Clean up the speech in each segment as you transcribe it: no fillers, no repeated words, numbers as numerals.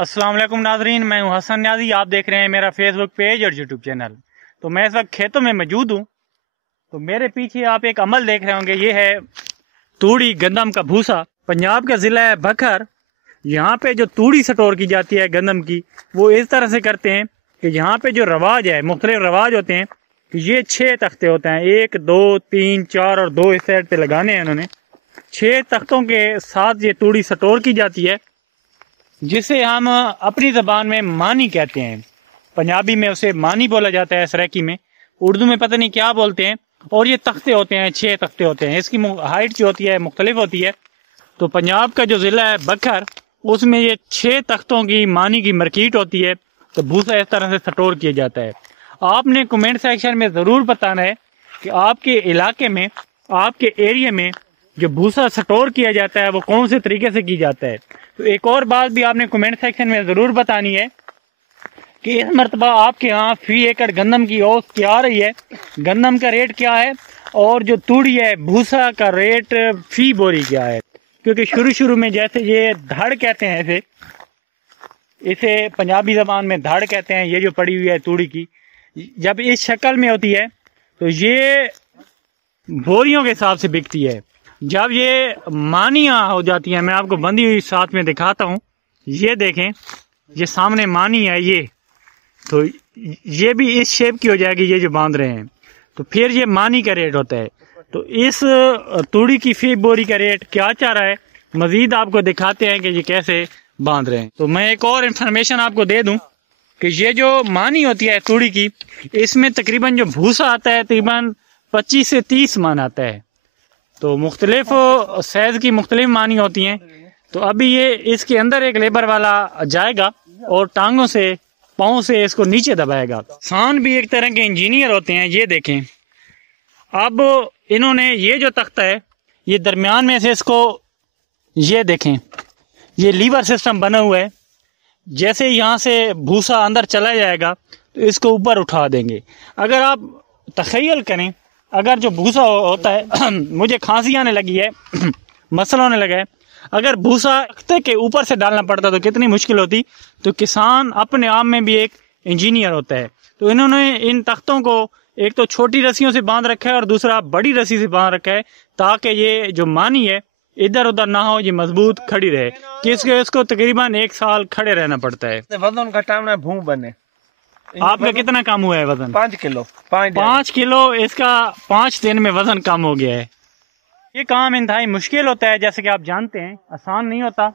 अस्सलाम वालेकुम नाजरीन, मैं हूं हसन न्याजी। आप देख रहे हैं मेरा फेसबुक पेज और यूट्यूब चैनल। तो मैं इस वक्त खेतों में मौजूद हूं। तो मेरे पीछे आप एक अमल देख रहे होंगे, ये है तूड़ी गंदम का भूसा। पंजाब का ज़िला है बखर। यहाँ पे जो तूड़ी स्टोर की जाती है गंदम की, वो इस तरह से करते हैं कि यहाँ पे जो रवाज है, मुख्तलिफ रवाज होते हैं कि ये 6 तख्ते होते हैं, 1 2 3 4 और 2 इस साइड पे लगाने हैं इन्होंने। 6 तख्तों के साथ ये तूड़ी स्टोर की जाती है, जिसे हम अपनी ज़बान में मानी कहते हैं। पंजाबी में उसे मानी बोला जाता है, सराइकी में, उर्दू में पता नहीं क्या बोलते हैं। और ये तख्ते होते हैं, 6 तख्ते होते हैं। इसकी हाइट जो होती है मुख्तलिफ होती है। तो पंजाब का जो ज़िला है बखर, उसमें ये 6 तख्तों की मानी की मार्केट होती है। तो भूसा इस तरह से स्टोर किया जाता है। आपने कमेंट सेक्शन में ज़रूर बताना है कि आपके इलाके में, आपके एरिया में जो भूसा स्टोर किया जाता है वो कौन से तरीके से की जाता है। तो एक और बात भी आपने कमेंट सेक्शन में ज़रूर बतानी है कि इस मरतबा आपके यहाँ फी एकड़ गंदम की औसत क्या आ रही है, गंदम का रेट क्या है, और जो तूड़ी है भूसा का रेट फी बोरी क्या है। क्योंकि शुरू में जैसे ये धड़ कहते हैं, इसे पंजाबी ज़बान में धड़ कहते हैं। ये जो पड़ी हुई है तूड़ी की, जब इस शक्ल में होती है तो ये बोरियों के हिसाब से बिकती है। जब ये मानियाँ हो जाती हैं, मैं आपको बंधी हुई साथ में दिखाता हूँ। ये देखें, ये सामने मानी है, ये तो ये भी इस शेप की हो जाएगी, ये जो बांध रहे हैं। तो फिर ये मानी का रेट होता है। तो इस तूड़ी की फी बोरी का रेट क्या चाह रहा है, मजीद आपको दिखाते हैं कि ये कैसे बांध रहे हैं। तो मैं एक और इन्फॉर्मेशन आपको दे दूं कि ये जो मानी होती है तूड़ी की, इसमें तकरीबन जो भूसा आता है तकरीबन 25 से 30 मन आता है। तो मुख्तलिफ साइज की मुख्तलिफ मानी होती हैं। तो अभी ये इसके अंदर एक लेबर वाला जाएगा और टांगों से, पाँव से इसको नीचे दबाएगा। किसान भी एक तरह के इंजीनियर होते हैं। ये देखें, अब इन्होंने ये जो तख्ता है, ये दरमियान में से इसको, ये देखें, ये लीवर सिस्टम बना हुआ है। जैसे यहाँ से भूसा अंदर चला जाएगा तो इसको ऊपर उठा देंगे। अगर आप तख़य्युल करें, अगर जो भूसा होता है मुझे खांसी आने लगी है मसला होने लगा है, अगर भूसा तख्ते के ऊपर से डालना पड़ता तो कितनी मुश्किल होती। तो किसान अपने आप में भी एक इंजीनियर होता है। तो इन्होंने इन तख्तों को एक तो छोटी रस्सियों से बांध रखा है और दूसरा बड़ी रस्सी से बांध रखा है, ताकि ये जो मानी है इधर उधर ना हो, ये मजबूत खड़ी रहे। कि इसको तकरीबन 1 साल खड़े रहना पड़ता है। वजन घटाना भूम बने। आपका कितना कम हुआ है वजन? 5 किलो। 5 किलो इसका 5 दिन में वजन कम हो गया है। ये काम इंतहाई मुश्किल होता है, जैसे कि आप जानते हैं, आसान नहीं होता,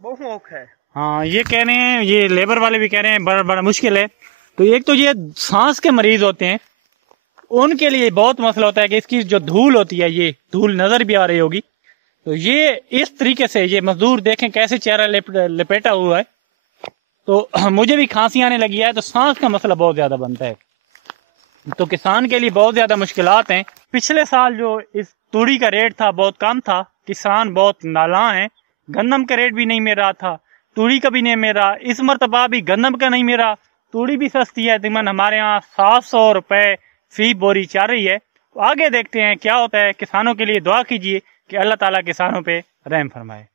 बहुत औख है। हाँ, ये कह रहे हैं, ये लेबर वाले भी कह रहे हैं बड़ा मुश्किल है। तो एक तो ये सांस के मरीज होते हैं, उनके लिए बहुत मसला होता है कि इसकी जो धूल होती है, ये धूल नजर भी आ रही होगी। तो ये इस तरीके से, ये मजदूर देखें कैसे चेहरा लपेटा हुआ है। तो मुझे भी खांसी आने लगी है, तो सांस का मसला बहुत ज्यादा बनता है। तो किसान के लिए बहुत ज्यादा मुश्किलात हैं। पिछले साल जो इस तूड़ी का रेट था बहुत कम था, किसान बहुत नालां हैं। गंदम का रेट भी नहीं मिल रहा था, तूड़ी का भी नहीं मिल रहा। इस मरतबा भी गंदम का नहीं मिल रहा, तूड़ी भी सस्ती है। तकरीबन हमारे यहाँ 700 रुपए फी बोरी चल रही है। तो आगे देखते हैं क्या होता है। किसानों के लिए दुआ कीजिए कि अल्लाह ताला किसानों पे रहम फरमाए।